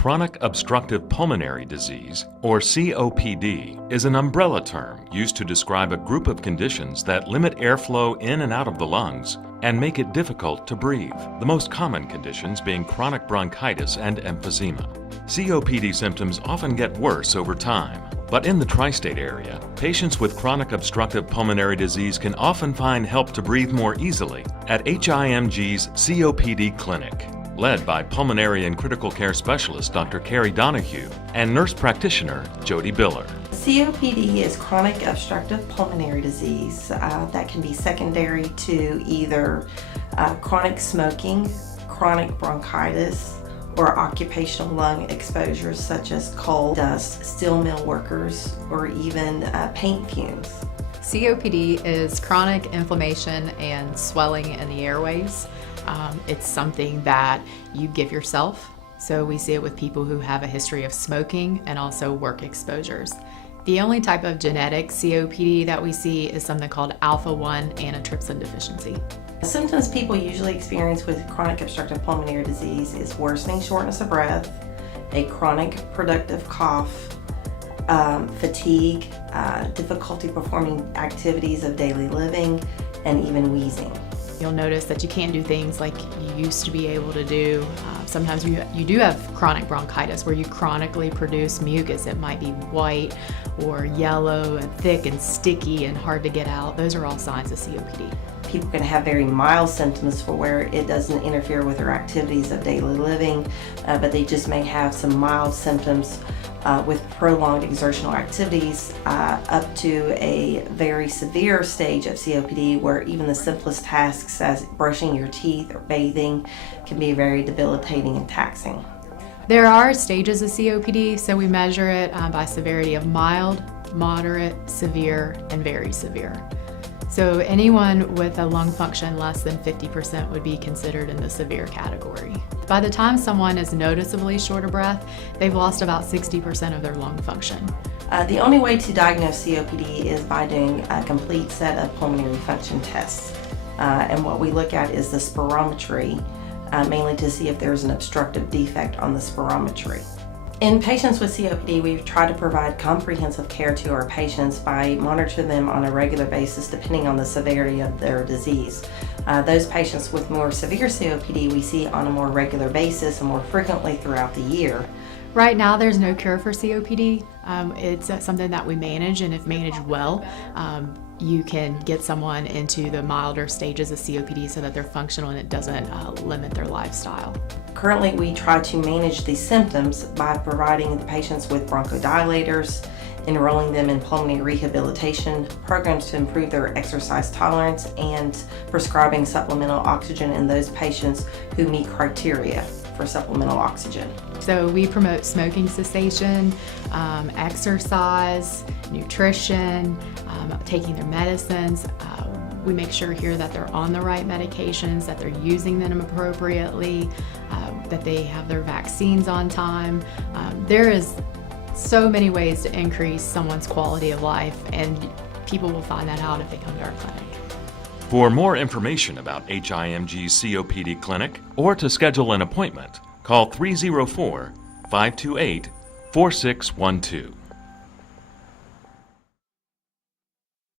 Chronic Obstructive Pulmonary Disease, or COPD, is an umbrella term used to describe a group of conditions that limit airflow in and out of the lungs and make it difficult to breathe, the most common conditions being chronic bronchitis and emphysema. COPD symptoms often get worse over time, but in the tri-state area, patients with chronic obstructive pulmonary disease can often find help to breathe more easily at HIMG's COPD clinic, led by pulmonary and critical care specialist Dr. Kerri Donahue and nurse practitioner Jodi Biller. COPD is chronic obstructive pulmonary disease that can be secondary to either chronic smoking, chronic bronchitis, or occupational lung exposures such as coal dust, steel mill workers, or even paint fumes. COPD is chronic inflammation and swelling in the airways. It's something that you give yourself, so we see it with people who have a history of smoking and also work exposures. The only type of genetic COPD that we see is something called alpha-1 antitrypsin deficiency. The symptoms people usually experience with chronic obstructive pulmonary disease is worsening shortness of breath, a chronic productive cough, fatigue, difficulty performing activities of daily living, and even wheezing. You'll notice that you can't do things like you used to be able to do. Sometimes you do have chronic bronchitis where you chronically produce mucus. It might be white or yellow and thick and sticky and hard to get out. Those are all signs of COPD. People can have very mild symptoms for where it doesn't interfere with their activities of daily living, but they just may have some mild symptoms with prolonged exertional activities up to a very severe stage of COPD where even the simplest tasks as brushing your teeth or bathing can be very debilitating and taxing. There are stages of COPD, so we measure it by severity of mild, moderate, severe, and very severe. So anyone with a lung function less than 50% would be considered in the severe category. By the time someone is noticeably short of breath, they've lost about 60% of their lung function. The only way to diagnose COPD is by doing a complete set of pulmonary function tests. And what we look at is the spirometry, mainly to see if there's an obstructive defect on the spirometry. In patients with COPD, we try to provide comprehensive care to our patients by monitoring them on a regular basis depending on the severity of their disease. Those patients with more severe COPD we see on a more regular basis and more frequently throughout the year. Right now there's no cure for COPD. It's something that we manage, and if managed well, you can get someone into the milder stages of COPD so that they're functional and it doesn't limit their lifestyle. Currently, we try to manage these symptoms by providing the patients with bronchodilators, enrolling them in pulmonary rehabilitation programs to improve their exercise tolerance, and prescribing supplemental oxygen in those patients who meet criteria for supplemental oxygen. So we promote smoking cessation, exercise, nutrition, taking their medicines. We make sure here that they're on the right medications, that they're using them appropriately, that they have their vaccines on time. There is so many ways to increase someone's quality of life, and people will find that out if they come to our clinic. For more information about HIMG's COPD clinic or to schedule an appointment, call 304-528-4612.